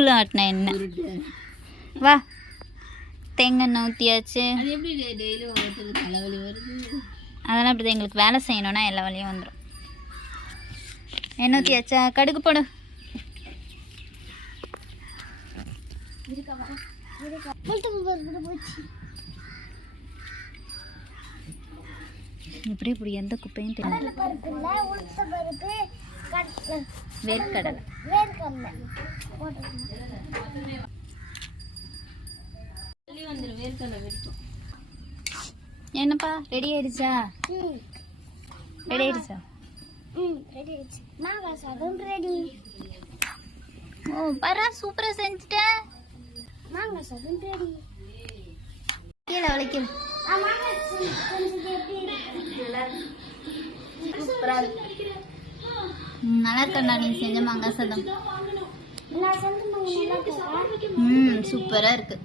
முறுக்கில் ஆட்டின எண்ணெய். வா, தேங்காய் ஊற்றியாச்சு. அதெல்லாம் அப்படி தான், எங்களுக்கு வேலை செய்யணுன்னா எல்லா வழியும் வந்துடும். எண்ணெய் ஊற்றியாச்சா? கடுகு போடு. எப்படி இப்படி எந்த குப்பையும் தெரியும். வேர்க்கடலை என்னப்பா ரெடி ஆயிடுச்சா? ரெடி ஆயிடுச்சா? ஓ பரா, சூப்பரா செஞ்சுட்டேன். கீழே வலிக்கும். நல்லா இருக்கா நீ செஞ்ச மாங்காய் சாதம்? சூப்பரா இருக்கு.